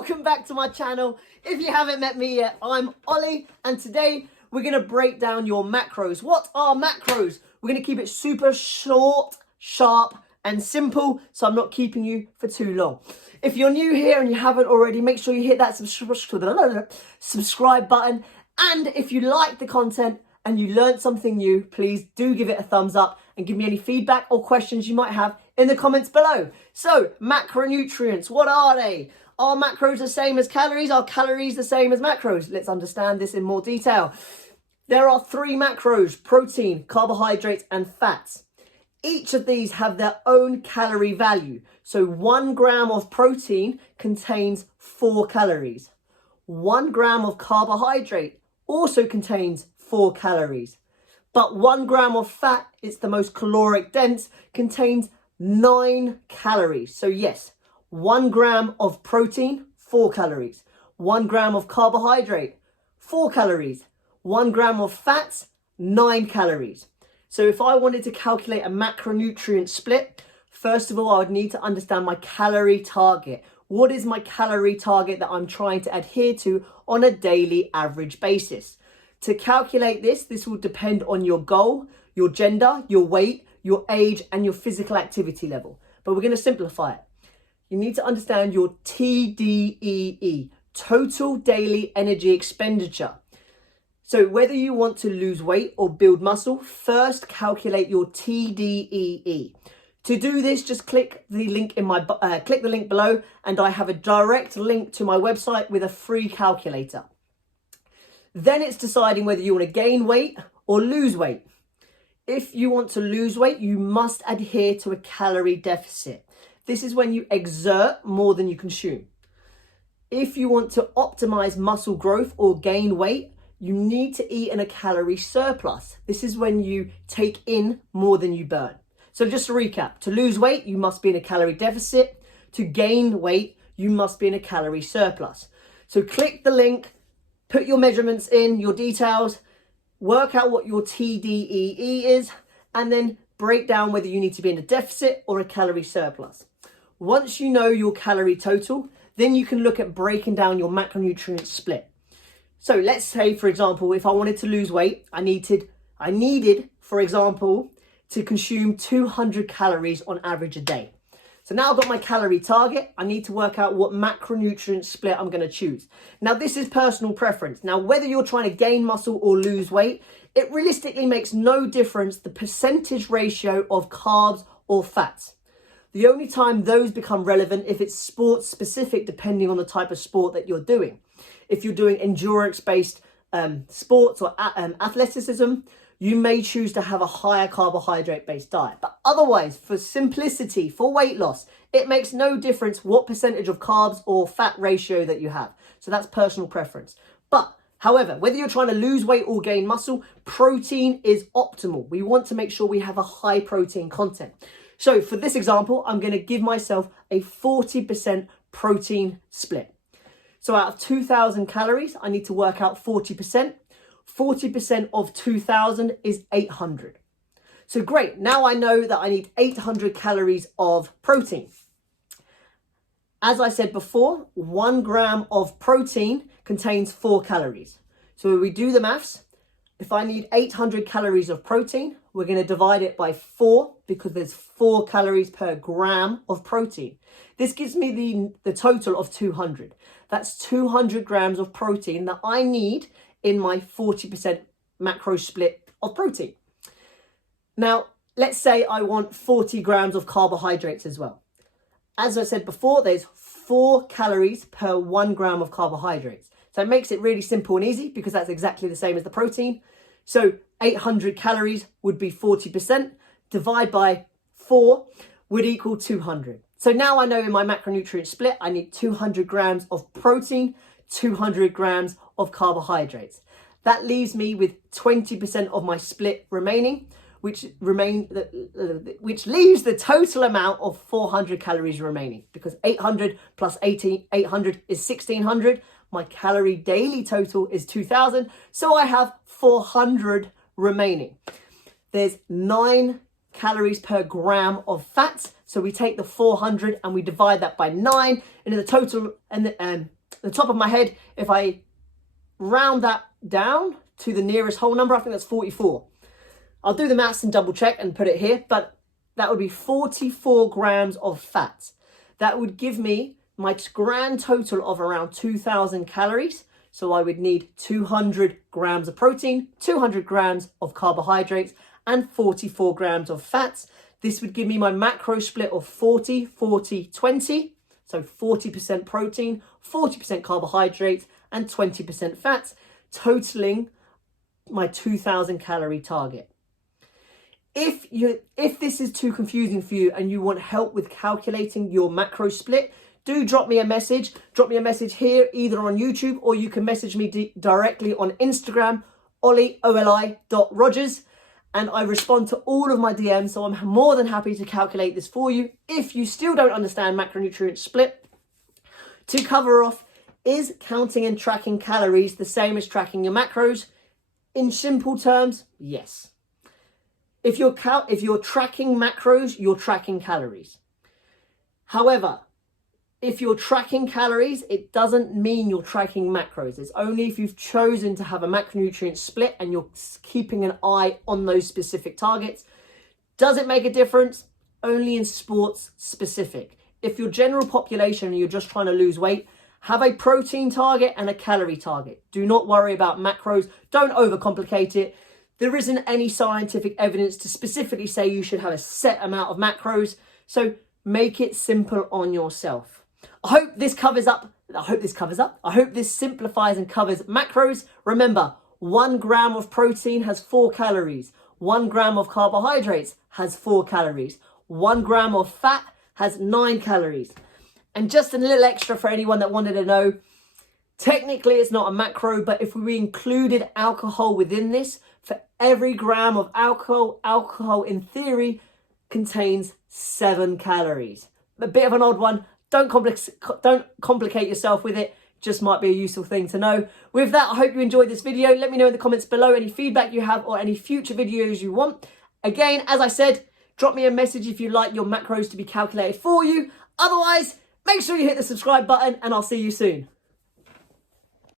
welcome back to my channel. If you haven't met me yet, I'm Ollie, and today we're going to break down your macros. What are macros? We're going to keep it super short, sharp, and simple, so I'm not keeping you for too long. If you're new here and you haven't already, make sure you hit that subscribe button. And if you like the content and you learned something new, please do give it a thumbs up and give me any feedback or questions you might have in the comments below. So, macronutrients, what are they? Are macros the same as calories? Are calories the same as macros? Let's understand this in more detail. There are three macros: protein, carbohydrates, and fats. Each of these have their own calorie value. So 1 gram of protein contains 4 calories. 1 gram of carbohydrate also contains 4 calories. But 1 gram of fat, it's the most caloric dense, contains 9 calories. So yes, 1 gram of protein, 4 calories. 1 gram of carbohydrate, 4 calories. 1 gram of fats, 9 calories. So if I wanted to calculate a macronutrient split, first of all, I would need to understand my calorie target. What is my calorie target that I'm trying to adhere to on a daily average basis? To calculate this will depend on your goal, your gender, your weight, your age, and your physical activity level. But we're going to simplify it. You need to understand your TDEE, total daily energy expenditure. So whether you want to lose weight or build muscle, first calculate your TDEE. To do this, just click the link below, and I have a direct link to my website with a free calculator. Then it's deciding whether you want to gain weight or lose weight. If you want to lose weight, you must adhere to a calorie deficit. This is when you exert more than you consume. If you want to optimize muscle growth or gain weight, you need to eat in a calorie surplus. This is when you take in more than you burn. So just to recap, to lose weight, you must be in a calorie deficit. To gain weight, you must be in a calorie surplus. So click the link, put your measurements in, your details, work out what your TDEE is, and then break down whether you need to be in a deficit or a calorie surplus. Once you know your calorie total, then you can look at breaking down your macronutrient split. So let's say, for example, if I wanted to lose weight, I needed, for example, to consume 200 calories on average a day. So now I've got my calorie target. I need to work out what macronutrient split I'm going to choose. Now, this is personal preference. Now, whether you're trying to gain muscle or lose weight, it realistically makes no difference the percentage ratio of carbs or fats. The only time those become relevant if it's sport specific, depending on the type of sport that you're doing. If you're doing endurance-based sports or athleticism, you may choose to have a higher carbohydrate-based diet. But otherwise, for simplicity, for weight loss, it makes no difference what percentage of carbs or fat ratio that you have. So that's personal preference. But however, whether you're trying to lose weight or gain muscle, protein is optimal. We want to make sure we have a high protein content. So for this example, I'm going to give myself a 40% protein split. So out of 2,000 calories, I need to work out 40%. 40% of 2,000 is 800. So great, now I know that I need 800 calories of protein. As I said before, 1 gram of protein contains 4 calories. So when we do the maths, if I need 800 calories of protein, we're going to divide it by 4 because there's 4 calories per gram of protein. This gives me the total of 200. That's 200 grams of protein that I need in my 40% macro split of protein. Now, let's say I want 40 grams of carbohydrates as well. As I said before, there's 4 calories per 1 gram of carbohydrates. So it makes it really simple and easy because that's exactly the same as the protein. So 800 calories would be 40%. Divide by 4 would equal 200. So now I know in my macronutrient split, I need 200 grams of protein, 200 grams of carbohydrates. That leaves me with 20% of my split remaining, which leaves the total amount of 400 calories remaining, because 800 plus 800 is 1600. My calorie daily total is 2000. So I have 400 remaining. There's 9 calories per gram of fats. So we take the 400 and we divide that by 9. And in the total, and the top of my head, if I round that down to the nearest whole number, I think that's 44. I'll do the maths and double check and put it here, but that would be 44 grams of fat. That would give me my grand total of around 2,000 calories. So I would need 200 grams of protein, 200 grams of carbohydrates, and 44 grams of fats. This would give me my macro split of 40, 40, 20. So 40% protein, 40% carbohydrates, and 20% fats, totaling my 2,000 calorie target. If this is too confusing for you and you want help with calculating your macro split, do drop me a message. Drop me a message here, either on YouTube, or you can message me directly on Instagram, oli.rogers. And I respond to all of my DMs, so I'm more than happy to calculate this for you. If you still don't understand macronutrient split, to cover off, is counting and tracking calories the same as tracking your macros? In simple terms, yes. If you're tracking macros, you're tracking calories. However, if you're tracking calories, it doesn't mean you're tracking macros. It's only if you've chosen to have a macronutrient split and you're keeping an eye on those specific targets. Does it make a difference? Only in sports specific. If you're general population and you're just trying to lose weight, have a protein target and a calorie target. Do not worry about macros. Don't overcomplicate it. There isn't any scientific evidence to specifically say you should have a set amount of macros. So make it simple on yourself. I hope this simplifies and covers macros. Remember, 1 gram of protein has 4 calories. 1 gram of carbohydrates has 4 calories. 1 gram of fat has 9 calories. And just a little extra for anyone that wanted to know, technically it's not a macro, but if we included alcohol within this, for every gram of alcohol in theory contains 7 calories. A bit of an odd one. Don't complicate yourself with it. Just might be a useful thing to know. With that, I hope you enjoyed this video. Let me know in the comments below any feedback you have or any future videos you want. Again, as I said, drop me a message if you'd like your macros to be calculated for you. Otherwise, make sure you hit the subscribe button and I'll see you soon.